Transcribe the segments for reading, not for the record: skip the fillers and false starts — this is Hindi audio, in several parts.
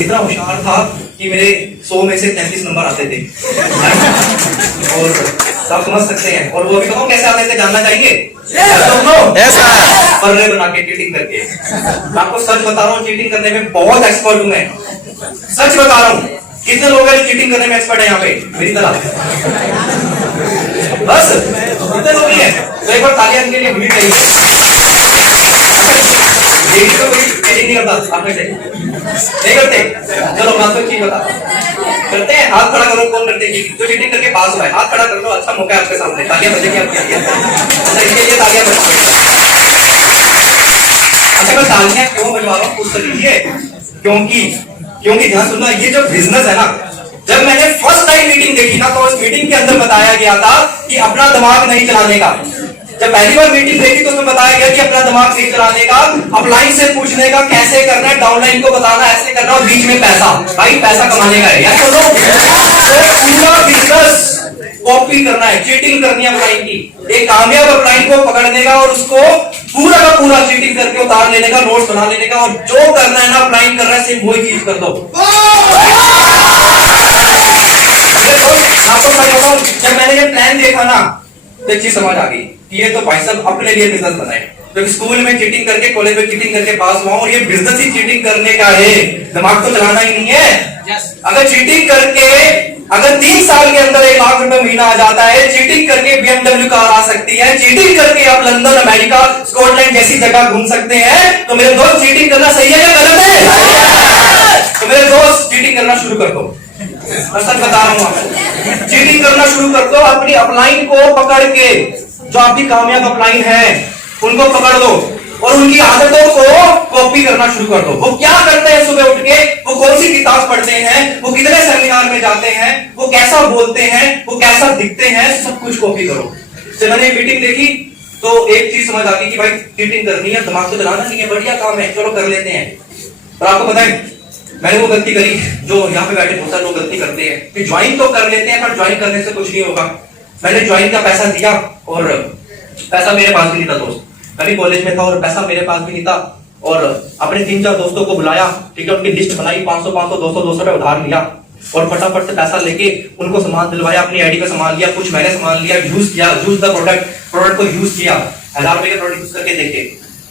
इतना होशियार था कि मेरे 100 में से 33 नंबर आते थे। और आप समझ सकते हैं, और वो भी बताओ कैसे आते थे, जानना चाहेंगे? पर्रे बना के, चीटिंग करके। मैं आपको सच बता रहा हूँ, चीटिंग करने में बहुत एक्सपर्ट हूँ मैं, सच बता रहा हूँ। कितने लोग हैं चीटिंग करने में एक्सपर्ट है यहाँ पे मेरी तरह? बस कितने लोग ही हैं? तो एक बार तालियां इनके लिए होनी चाहिए। तो कोई चीटिंग नहीं करता आप में से? नहीं करते? चलो मैं आपको एक चीज बता, करते हैं? हाथ खड़ा करो, कौन करते हैं? जो चीटिंग करके पास हुआ है हाथ खड़ा कर लो। अच्छा मौका है आपके सामने, तालियां बजेगी आपकी। अच्छा इसके लिए तालियां बजा। अच्छा मैं तालियां क्यों बजवा रहा हूँ पूछ लीजिए? क्योंकि ध्यान सुनना, ये जो बिजनेस है ना, जब मैंने फर्स्ट टाइम मीटिंग देखी ना, तो उस मीटिंग के अंदर बताया गया था कि अपना दिमाग नहीं चलाने का। जब पहली बार मीटिंग देखी तो उसमें बताया गया कि अपना दिमाग नहीं चलाने का, अपलाइन से पूछने का कैसे करना है, डाउनलाइन को बताना ऐसे करना, और बीच में पैसा, भाई पैसा कमाने का है यार। तो पूरा बिजनेस कॉपी करना है, चीटिंग करनी है अपलाइन की। एक कामयाब अपलाइन को पकड़ने का और उसको पूरा का पूरा चीटिंग करके उतार लेने का, नोट्स बना लेने का, और जो करना है ना अपलाइन कर रहा है सिर्फ वही चीज कर दो। आपको सच बताऊं, जब मैंने ये प्लान देखा ना तो एक चीज समझ आ गई कि ये तो भाई साहब अपने लिए बिजनेस बनाए। तो स्कूल में चीटिंग करके, कॉलेज में चीटिंग करके पास हुआ और ये बिजनेस ही चीटिंग करने का है, दिमाग तो चलाना ही नहीं है। अगर चीटिंग करके अगर 3 साल के अंदर 1 लाख रुपए महीना आ जाता है, चीटिंग करके BMW कार आ सकती है, चीटिंग करके आप लंदन, अमेरिका, स्कॉटलैंड जैसी जगह घूम सकते हैं, तो मेरे दोस्त चीटिंग करना सही है या गलत है? तो मेरे दोस्त चीटिंग करना शुरू कर दो। मैं सच बता रहा हूँ आपको, चीटिंग करना शुरू कर दो। अपनी अपलाइन को पकड़ के, जो आपकी कामयाब अपलाइन है उनको पकड़ दो और उनकी आदतों को कॉपी करना शुरू कर दो। वो क्या करते हैं सुबह उठ के, वो कौन सी किताब पढ़ते हैं, वो कितने सेमिनार में जाते हैं, वो कैसा बोलते हैं, वो कैसा दिखते हैं, सब कुछ कॉपी करो। जब मैंने मीटिंग देखी तो एक चीज समझ आ गई कि भाई चीटिंग करनी है, दिमाग तो चलाना नहीं है, बढ़िया काम है, चलो कर लेते हैं। पर आपको पता है मैंने वो गलती करी जो यहाँ पे बैठे बहुत सारे लोग गलती करते हैं कि ज्वाइन तो कर लेते हैं पर ज्वाइन करने से कुछ नहीं होगा। मैंने ज्वाइन का पैसा दिया और पैसा मेरे पास भी नहीं था दोस्त, मैं भी कॉलेज में था और पैसा मेरे पास भी नहीं था, और अपने 3-4 दोस्तों को बुलाया, ठीक है, उनकी लिस्ट बनाई, 500 200 रुपए उधार लिया और फटाफट से पैसा लेके उनको सामान दिलवाया, अपनी आईडी पे सामान लिया, कुछ मैंने सामान लिया, यूज द प्रोडक्ट को यूज किया, 1000 रुपए के प्रोडक्ट यूज करके देखे,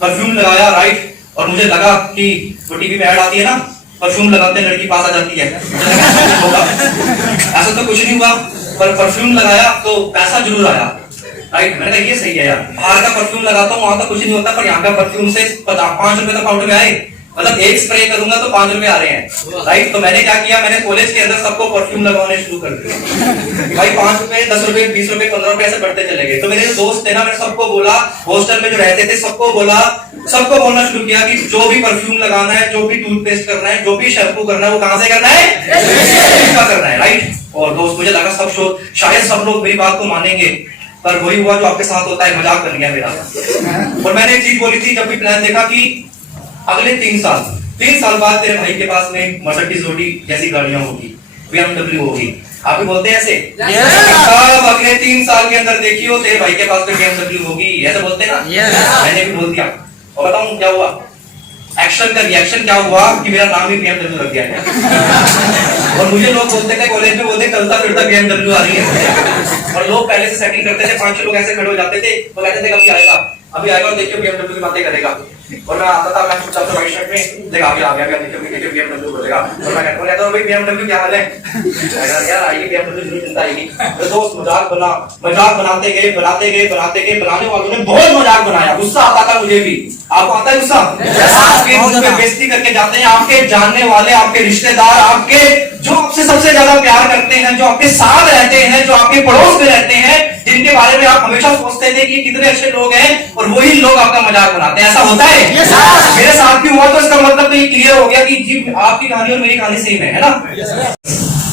परफ्यूम लगाया, राइट। और मुझे लगा कि वो टीवी में ऐड आती है ना, परफ्यूम लगाते हैं लड़की पास आ जाती है, ऐसा तो कुछ नहीं हुआ, पर परफ्यूम लगाया तो पैसा जरूर आया, राइट। मैंने कहा ये सही है यार, बाहर का परफ्यूम लगाता हूँ वहां तो कुछ नहीं होता, पर यहाँ का परफ्यूम से 5 रुपए तो काउंट में आए, मतलब एक स्प्रे करूंगा तो 5 रुपए आ रहे हैं, राइट। तो मैंने क्या किया, मैंने कॉलेज के अंदर सबको परफ्यूम लगवाने शुरू कर दिया। भाई 5 रुपए 10 रुपए 20 रुपए 15 रुपए ऐसे बढ़ते चले गए। तो मेरे जो दोस्त थे ना, मैंने सबको बोला, हॉस्टल में जो रहते थे सबको बोलना शुरू किया कि जो भी परफ्यूम लगाना है, जो भी टूथपेस्ट करना है, जो भी शैम्पू करना है, वो कहां से करना है, करना है, राइट। और दोस्त मुझे लगा शायद सब लोग मेरी बात को मानेंगे, पर वही हुआ जो आपके साथ होता है, मजाक कर लिया मेरा। और मैंने एक चीज बोली थी जब भी प्लान देखा कि अगले 3 साल बाद तेरे भाई के पास में मर्सिडीज ऑडी जैसी गाड़ियां होगी, BMW होगी, आप भी बोलते हैं ऐसे, अगले 3 साल के अंदर देखियो तेरे भाई के पास में BMW होगी, ऐसे बोलते हैं ना। मैंने भी बोल दिया और बताऊं क्या हुआ, एक्शन का रिएक्शन क्या हुआ कि मेरा नाम ही BMW रख दिया गया। और मुझे लोग बोलते थे कॉलेज में, बोलते चलता फिरता BMW आ रही है, और लोग पहले से सेटिंग करते थे, 5-6 लोग ऐसे खड़े हो जाते थे, वो कहते थे कभी आएगा और देखियो BMW की बातें करेगा। और मैं आता था, मैं चुपचाप से व्हाइट शर्ट में, देखा आ गया देखियो BMW बोलेगा, और मैं कहता था भाई BMW क्या हाल है, यार आइए BMW जरूर चिंता आएगी। तो दोस्त मजाक बनाते गए, बनाने वालों ने बहुत मजाक बनाया, गुस्सा आता था मुझे भी, आपको आता है गुस्सा? आपके मुझ पे बेइज्जती करके जाते हैं आपके जानने वाले, आपके रिश्तेदार, आपके जो आपसे सबसे ज्यादा प्यार करते हैं, जो आपके साथ रहते हैं, जो आपके पड़ोस में रहते हैं, जिनके बारे में आप हमेशा सोचते थे कि कितने अच्छे लोग हैं, और वही लोग आपका मजाक बनाते हैं। ऐसा होता है मेरे साथ भी हुआ, तो इसका मतलब तो ये क्लियर हो गया कि जी आपकी कहानी और मेरी कहानी सेम है ना।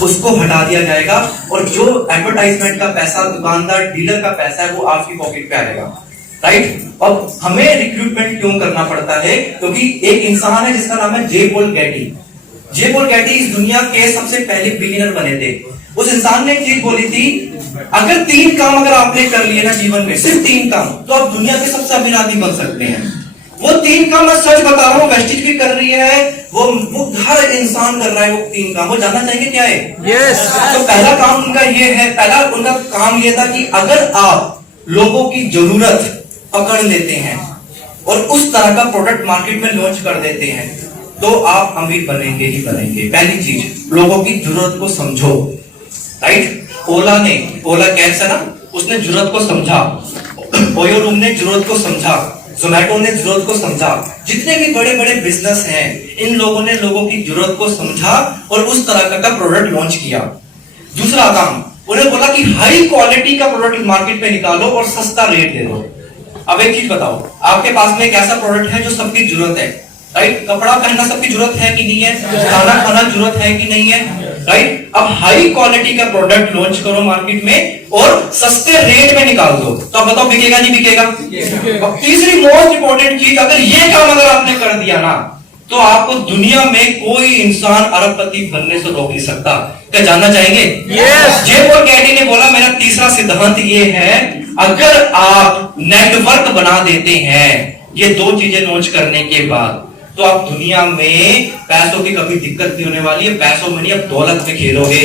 उसको हटा दिया जाएगा और जो एडवर्टाइजमेंट का पैसा, दुकानदार डीलर का पैसा है, वो आपकी पॉकेट पे आएगा, राइट। अब हमें रिक्रूटमेंट क्यों करना पड़ता है, क्योंकि एक इंसान है जिसका नाम है जे पॉल गेटी इस दुनिया के सबसे पहले बिलियनर बने थे। उस इंसान ने एक चीज बोली थी, अगर 3 काम अगर आपने कर लिए ना जीवन में, सिर्फ 3 काम, तो आप दुनिया के सबसे अमीर आदमी बन सकते हैं। वो 3 काम मैं सच बता रहा हूँ, वेस्टिज भी कर रही है, वो हर इंसान कर रहा है वो 3 काम। वो जानना चाहेंगे क्या है? यस। तो पहला काम उनका ये है, पहला उनका काम ये था कि अगर आप लोगों की जरूरत पकड़ लेते हैं और उस तरह का प्रोडक्ट मार्केट में लॉन्च कर देते हैं तो आप अमीर बनेंगे ही बनेंगे। पहली चीज, लोगों की जरूरत को समझो, राइट? ओला कैब्स है ना, उसने जरूरत को समझा, ओयो रूम ने जरूरत को समझा, जोमैटो ने जरूरत को समझा, जितने भी बड़े बड़े बिजनेस हैं इन लोगों ने लोगों की जरूरत को समझा और उस तरह का प्रोडक्ट लॉन्च किया। दूसरा काम, उन्हें बोला कि हाई क्वालिटी का प्रोडक्ट मार्केट में निकालो और सस्ता रेट दे दो। अब एक चीज बताओ, आपके पास में एक ऐसा प्रोडक्ट है जो सबकी जरूरत है, राइट? कपड़ा पहनना सबकी जरूरत है कि नहीं है? खाना खाना जरूरत है कि नहीं है, राइट? अब हाई क्वालिटी का प्रोडक्ट लॉन्च करो मार्केट में और सस्ते रेट में निकाल दो, तो अब बताओ बिकेगा नहीं बिकेगा? अब तीसरी मोस्ट इंपॉर्टेंट चीज, अगर ये काम अगर आपने कर दिया ना तो आपको दुनिया में कोई इंसान अरबपति बनने से रोक नहीं सकता। क्या जानना चाहेंगे? यस। जे पॉल गेटी ने बोला मेरा तीसरा सिद्धांत ये है, अगर आप नेटवर्क बना देते हैं ये 2 चीजें लॉन्च करने के बाद तो आप दुनिया में पैसों की कभी दिक्कत नहीं होने वाली है। पैसों में नहीं, अब दौलत में खेलोगे।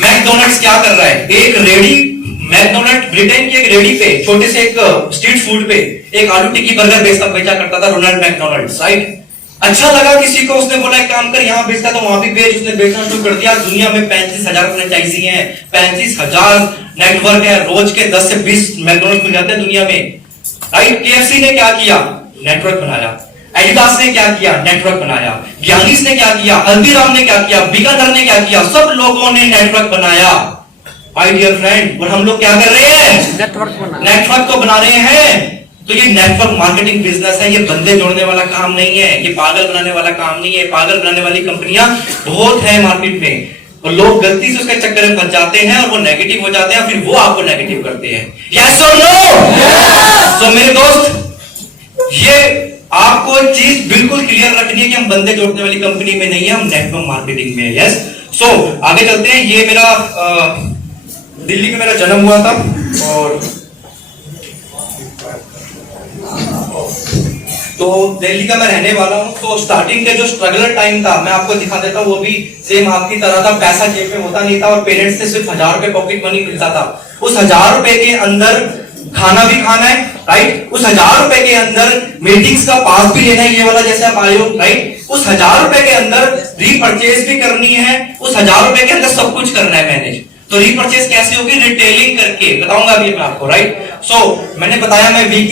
मैकडोनल्ड्स क्या कर रहा है? एक रेडी, मैकडोनल्ड ब्रिटेन की एक रेडी पे, छोटे से एक स्ट्रीट फूड पे एक आलू टिक्की बर्गर बेचा करता था रोनाल्ड मैकडोनल्ड, राइट? अच्छा लगा किसी को, उसने बोला एक काम कर, यहाँ बेचता तो वहां भी बेच। उसने बेचना शुरू कर दिया। दुनिया में 35,000 फ्रेंचाइजी हैं, 35,000 नेटवर्क है, रोज के 10 से 20 मैकडोनल्ड खुल जाते हैं दुनिया में, राइट? केएफसी ने क्या किया? नेटवर्क बनाया। एडिडास ने क्या किया? नेटवर्क बनाया। ज्ञानीस ने क्या किया? हल्दीराम ने क्या किया? बीकानेर ने क्या किया? सब लोगों ने नेटवर्क बनाया, माय डियर फ्रेंड। और हम लोग क्या कर रहे हैं? नेटवर्क को बना रहे हैं। तो ये नेटवर्क मार्केटिंग बिजनेस है, ये बंदे जोड़ने वाला काम नहीं है, ये पागल बनाने वाला काम नहीं है। पागल बनाने वाली कंपनियां बहुत है मार्केट में और लोग गलती से उसके चक्कर में फंस जाते हैं और वो नेगेटिव हो जाते हैं, फिर वो आपको नेगेटिव करते हैं। यस और नो? तो मेरे दोस्त, ये आपको चीज बिल्कुल क्लियर रखनी है कि हम बंदे जोड़ने वाली कंपनी में नहीं है, हम नेटवर्क मार्केटिंग में है। यस। सो आगे चलते हैं। ये मेरा दिल्ली में मेरा जन्म हुआ था और तो दिल्ली का मैं रहने वाला हूँ। तो स्टार्टिंग के जो स्ट्रगलर टाइम था मैं आपको दिखा देता हूँ, वो भी सेम आपकी तरह था। पैसा जेब में होता नहीं था और पेरेंट्स से सिर्फ 1000 रुपए पॉकेट मनी मिलता था। उस 1000 रुपए के अंदर खाना भी खाना है, राइट? उस 1000 रुपए के अंदर मीटिंग्स का पास भी लेना है, ये वाला जैसे आप आए हो, राइट? उस 1000 रुपए के अंदर रीपर्चेज भी करनी है, उस 1000 रुपए के अंदर सब कुछ करना है मैनेज। तो रीपर्चेज कैसे होगी? रिटेलिंग करके बताऊंगा अभी मैं आपको, राइट? सो मैंने बताया मैं वीक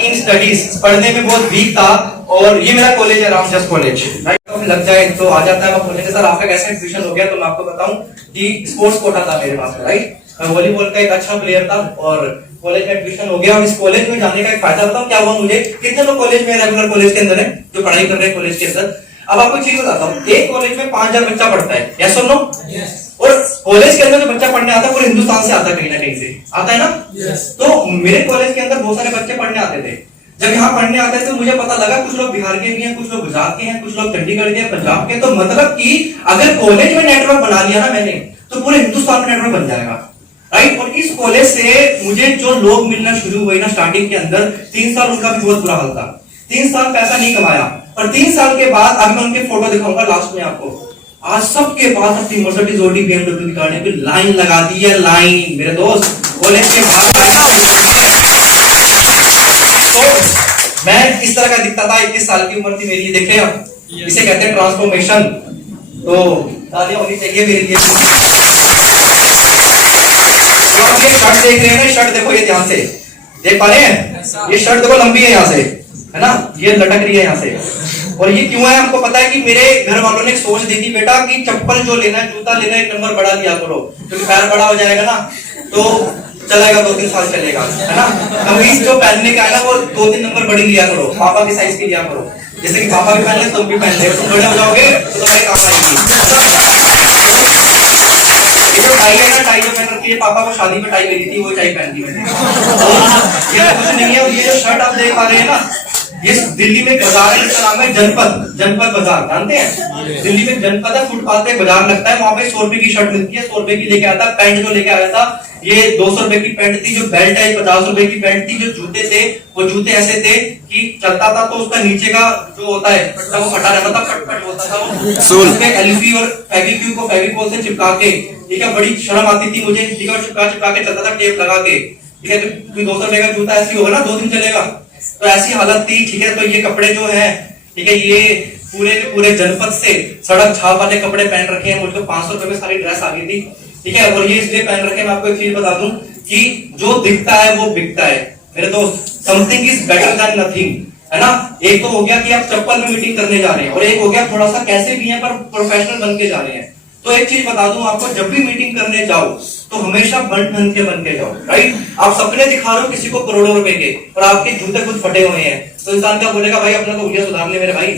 इन स्टडीज, पढ़ने में बहुत वीक था और ये मेरा कॉलेज है, रामजस कॉलेज, राइट? तो लग जाए तो आ जाता है। मैं बोलने के सर आपका कैसे एडमिशन हो गया? तो मैं आपको बताऊं कि स्पोर्ट्स कोटा था मेरे पास में, राइट? मैं वॉलीबॉल का एक अच्छा प्लेयर था और कॉलेज में एडमिशन हो गया। और इस कॉलेज में जाने का एक फायदा बताऊं क्या हुआ मुझे? कितने लोग कॉलेज में रेगुलर कॉलेज के अंदर है जो पढ़ाई कर रहे हैं कॉलेज के अंदर? अब आपको चीज बताता हूँ, एक कॉलेज में 5000 बच्चा पढ़ता है, यस और नो? और कॉलेज के अंदर जो बच्चा पढ़ने आता है पूरे हिंदुस्तान से आता है, कहीं ना कहीं से आता है ना? तो मेरे कॉलेज के अंदर बहुत सारे बच्चे पढ़ने आते थे। जब यहाँ पढ़ने आते थे तो मुझे पता लगा कुछ लोग बिहार के भी हैं, कुछ लोग गुजरात के हैं, कुछ लोग चंडीगढ़ के, पंजाब के। तो मतलब कि अगर कॉलेज में नेटवर्क बना लिया ना मैंने, तो पूरे हिंदुस्तान में नेटवर्क बन जाएगा, राइट? और इस कॉलेज से मुझे जो लोग मिलना शुरू हुए ना स्टार्टिंग के अंदर, 3 साल उनका भी बहुत बुरा हाल था। 3 साल पैसा नहीं कमाया और 3 साल के बाद अब मैं उनके फोटो दिखाऊंगा लास्ट में आपको। आज सबके पास अपनी मर्सिडीज ऑडी BMW की गाड़ी की लाइन लगा दी है, लाइन। मेरे दोस्त कॉलेज के तो मैं इस तरह का दिखता था, 21 साल की उम्र थी मेरी। देखे आप, इसे कहते हैं ट्रांसफॉर्मेशन। तो तालियां होनी चाहिए मेरे लिए। तो आप ये शर्ट देख रहे हैं ना, शर्ट देखो, ये ध्यान से देख पा रहे हैं? ये शर्ट देखो लंबी है यहाँ से, है ना? ये लटक रही है यहाँ से। और ये क्यों है हमको पता है कि मेरे घर वालों ने सोच दी थी, बेटा कि चप्पल जो लेना है, जूता लेना है, 1 नंबर बड़ा लिया करो, क्योंकि पैर बड़ा हो जाएगा ना तो चलेगा, 2-3 साल चलेगा, है ना? कमीज जो पहनने का है ना वो 2-3 नंबर बड़ी लिया करो, पापा के साइज की लिया करो। जैसे कि पापा भी पहन ले तुम भी पहन ले, तुम बड़े हो जाओगे तो तुम्हारे काम आएगी। ये जो टाई है ना, टाई जो पहन रखी है, पापा को शादी में टाई मिली थी, वो टाई पहनती मैंने। ये कुछ नहीं है। और ये जो शर्ट आप देख पा रहे हैं ना, ये दिल्ली में बाजार है जिसका नाम है जनपद बाजार, जानते हैं? दिल्ली में जनपद है, फुटपाथ पे बाजार लगता है, वहां पे 100 रुपए की शर्ट मिलती है, 100 रुपए की लेके आता है। पैंट जो लेके आया था ये 200 रुपए की पैंट थी, जो बेल्ट है 50 रुपए की पैंट थी, जो जूते थे वो जूते ऐसे थे कि चलता था तो उसका नीचे का जो होता है पट्टा वो फटा रहता था, पट होता था वो, उसमें एल्फी और फेविक्विक को फेविकोल से चिपका के, ठीक है, बड़ी शर्म आती थी मुझे, ठीक है, चिपका चिपका के चलता था टेप लगा के, ठीक है, तो 200 रुपए का जूता ऐसी होगा ना 2 दिन चलेगा, तो ऐसी हालत थी, ठीक है। तो ये कपड़े जो है, ठीक है, ये पूरे के पूरे जनपद से सड़क छाप वाले कपड़े पहन रखे हैं, मुझको 500 रुपए में सारी ड्रेस आ गई थी, ठीक है, और ये इसलिए पहन रखे, मैं आपको एक चीज बता दूं कि जो दिखता है वो बिकता है मेरे दोस्त, something is better than nothing, है ना। एक तो हो गया कि आप चप्पल में मीटिंग करने जा रहे हैं, और एक हो गया थोड़ा सा कैसे भी है पर प्रोफेशनल बन के जा रहे हैं। तो एक चीज बता दूं आपको, जब भी मीटिंग करने जाओ तो हमेशा बन के जाओ, राइट। आप सपने दिखा रहे हो किसी को करोड़ों रुपए के, और आपके जूते खुद फटे हुए हैं, तो इंसान क्या बोलेगा, भाई अपना तो उंगलियां सुधार ले मेरे भाई,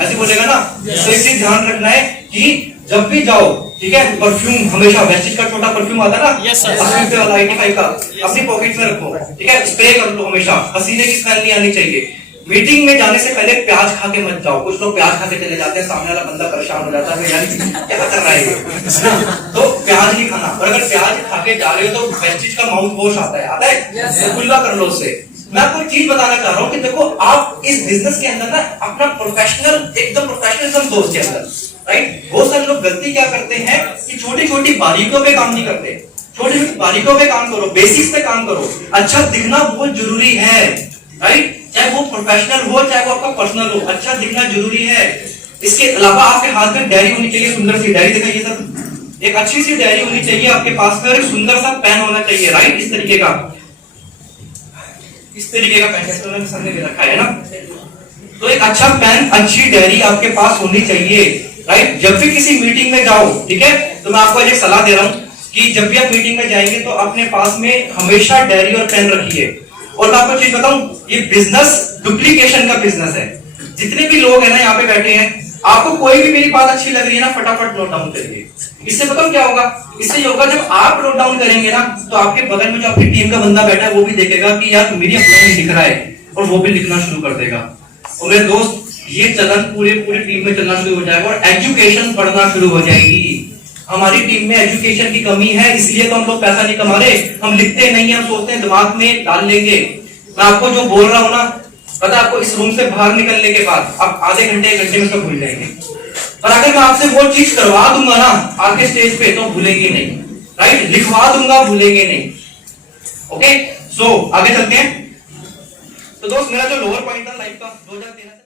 ऐसे बोलेगा ना। तो एक चीज ध्यान रखना है कि जब भी जाओ, ठीक है, परफ्यूम हमेशा वेस्टिज का छोटा परफ्यूम आता है ना, 80 रुपए वाला 85 का, अपनी पॉकेट में रखो, ठीक है, स्प्रे कर लो हमेशा, पसीने की स्मेल नहीं आनी चाहिए। मीटिंग में जाने से पहले प्याज खा के मत जाओ, कुछ लोग प्याज खा के चले जाते हैं, सामने वाला बंदा परेशान हो जाता है, यार क्या कर रहा है ये, तो प्याज नहीं खाना। और अगर प्याज खा के जा रहे हो तो वेस्टिज का माउथ वॉश आता है, खुला कर लो उससे। मैं आपको एक चीज बताना चाह रहा हूँ कि देखो आप इस बिजनेस के अंदर ना अपना प्रोफेशनल एकदम प्रोफेशनलिज्म सोच के अंदर, राइट। बहुत सारे लोग गलती क्या करते हैं कि छोटी छोटी बारीकियों पे काम नहीं करते, छोटी छोटी बारीकियों पे काम करो, बेसिक्स पे काम करो। अच्छा दिखना बहुत जरूरी है, राइट, चाहे वो प्रोफेशनल हो चाहे वो आपका पर्सनल हो, अच्छा दिखना जरूरी है। इसके अलावा आपके हाथ में डायरी होनी चाहिए, सुंदर सी डायरी, दिखाइए सर, एक अच्छी सी डायरी होनी चाहिए आपके पास में, और एक सुंदर सा पेन होना चाहिए, राइट, इस तरीके का पेन सामने दे रखा है ना, तो एक अच्छा पेन अच्छी डायरी आपके पास होनी चाहिए, राइट। जब भी किसी मीटिंग में जाओ, ठीक है, तो मैं आपको एक सलाह दे रहा हूं कि जब भी आप मीटिंग में जाएंगे तो अपने पास में हमेशा डायरी और पेन रखिए। और मैं आपको चीज बताऊं, ये बिजनेस डुप्लीकेशन का बिजनेस है। जितने भी लोग हैं ना यहाँ पे बैठे हैं, आपको कोई भी मेरी बात अच्छी लग रही है ना, फटाफट नोट डाउन करिए। इससे बताओ क्या होगा, इससे ये होगा जब आप नोट डाउन करेंगे ना, तो आपके बगल में जो आपकी टीम का बंदा बैठा है वो भी देखेगा कि यार मेरी अपना नहीं लिख रहा है, और वो भी लिखना शुरू कर देगा। और मेरे दोस्त ये चलन पूरे टीम में चलना शुरू हो जाएगा, और एजुकेशन बढ़ना शुरू हो जाएगी। हमारी टीम में एजुकेशन की कमी है, इसलिए तो हम लोग पैसा नहीं कमा रहे, हम लिखते नहीं, हम सोचते हैं दिमाग में डाल लेंगे। मैं आपको जो बोल रहा हूं ना, पता आपको इस रूम से बाहर निकलने के बाद आप आधे घंटे 1 घंटे में सब भूल जाएंगे, और अगर मैं आपसे वो चीज करवा दूंगा ना आगे स्टेज पे तो भूलेंगे नहीं, राइट, लिखवा दूंगा भूलेंगे नहीं। ओके, सो आगे चलते हैं। तो दोस्त मेरा जो लोअर पॉइंट था लाइफ का 2013